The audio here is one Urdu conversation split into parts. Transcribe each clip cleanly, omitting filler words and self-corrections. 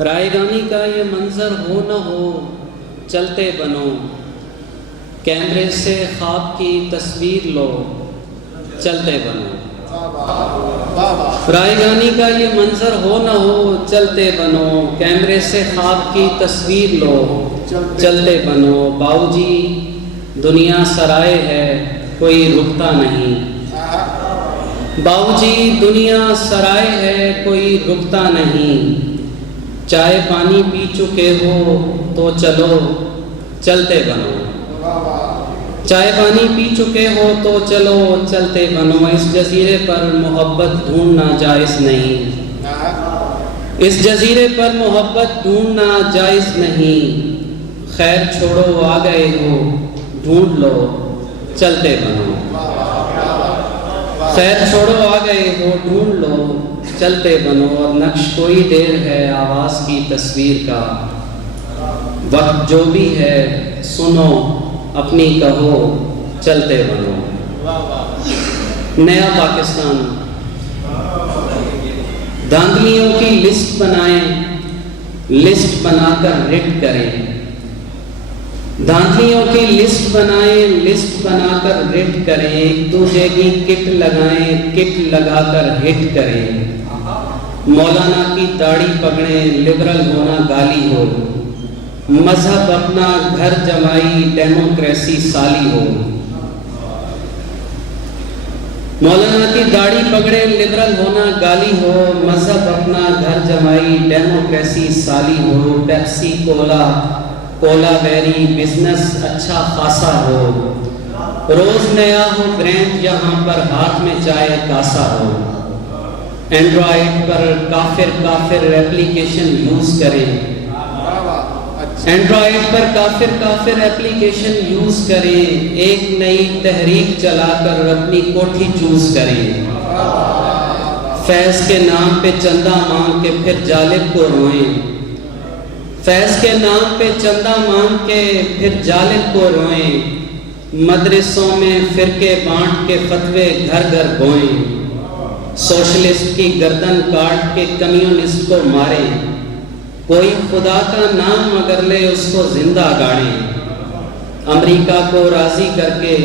رائے گانی کا یہ منظر ہو نہ ہو چلتے بنو، کیمرے سے خواب کی تصویر لو چلتے بنو۔ رائے گانی کا یہ منظر ہو نہ ہو چلتے بنو، کیمرے سے خواب کی تصویر لو چلتے بنو۔ باؤ جی دنیا سرائے ہے کوئی رکتا نہیں، باؤ جی دنیا سرائے ہے کوئی رکتا نہیں، چائے پانی پی چکے ہو تو چلو چلتے بنو، چائے پانی پی چکے ہو تو چلو چلتے بنو۔ اس جزیرے پر محبت ڈھونڈنا جائز نہیں، اس جزیرے پر محبت ڈھونڈنا جائز نہیں، خیر چھوڑو آ گئے ہو ڈھونڈ لو چلتے بنو، خیر چھوڑو آ گئے ہو ڈھونڈ لو چلتے بنو۔ اور نقش کوئی دیر ہے آواز کی تصویر کا، وقت جو بھی ہے سنو اپنی کہو چلتے بنو۔ نیا پاکستان دھاندلیوں کی لسٹ بنائیں، لسٹ بنا کر رٹ کریں، دھاندلیوں کی لسٹ بنائیں، لسٹ بنا کر رٹ کریں، ایک دوسرے کی کٹ لگائیں، کٹ لگا کر ہٹ کریں، مولانا کی داڑھی پکڑیں، لبرل ہونا گالی ہو، مذہب اپنا گھر جمائی ڈیموکریسی سالی ہو، مولانا کی داڑھی پکڑے لبرل ہونا گالی ہو، مذہب اپنا گھر جمائی ڈیموکریسی سالی ہو، پیپسی کولا بیری بزنس اچھا خاصا ہو، روز نیا ہو برانڈ یہاں پر ہاتھ میں چائے کاسا ہو، اینڈرائیڈ پر کافر ایپلیکیشن یوز کریں، اینڈرائیڈ پر کافر ایپلیکیشن یوز کریں، ایک نئی تحریک چلا کر اپنی کوٹھی چوز کریں، فیض کے نام پہ چندہ مانگ کے پھر جالب کو روئیں، فیض کے نام پہ چندہ مانگ کے پھر جالب کو روئیں، مدرسوں میں فرقے بانٹ کے فتوے گھر گھر بوئیں، سوشلسٹ کی گردن کاٹ کے کمیونسٹ کو ماریں، کوئی خدا کا نام مگر لے اس کو زندہ گاڑیں، امریکہ کو راضی کر کے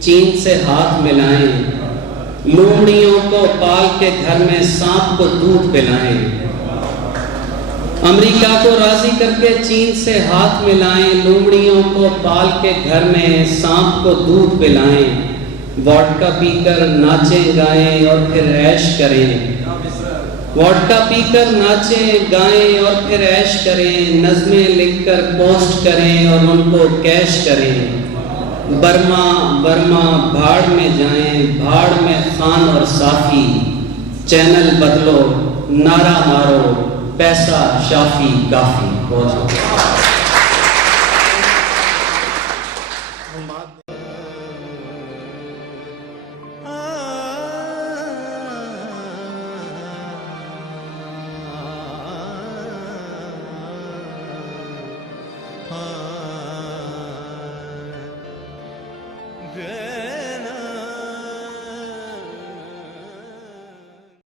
چین سے ہاتھ ملائیں، لومڑیوں کو پال کے گھر میں سانپ کو دودھ پلائیں، امریکہ کو راضی کر کے چین سے ہاتھ ملائیں، لومڑیوں کو پال کے گھر میں سانپ کو دودھ پلائیں، وڈکا پی کر ناچیں گائیں اور پھر عیش کریں، وڈکا پی کر ناچیں گائیں اور پھر عیش کریں، نظمیں لکھ کر پوسٹ کریں اور ان کو کیش کریں، برما بھاڑ میں جائیں، بھاڑ میں خان اور صافی، چینل بدلو نعرہ مارو پیسہ شافی کافی۔ بہت ہاں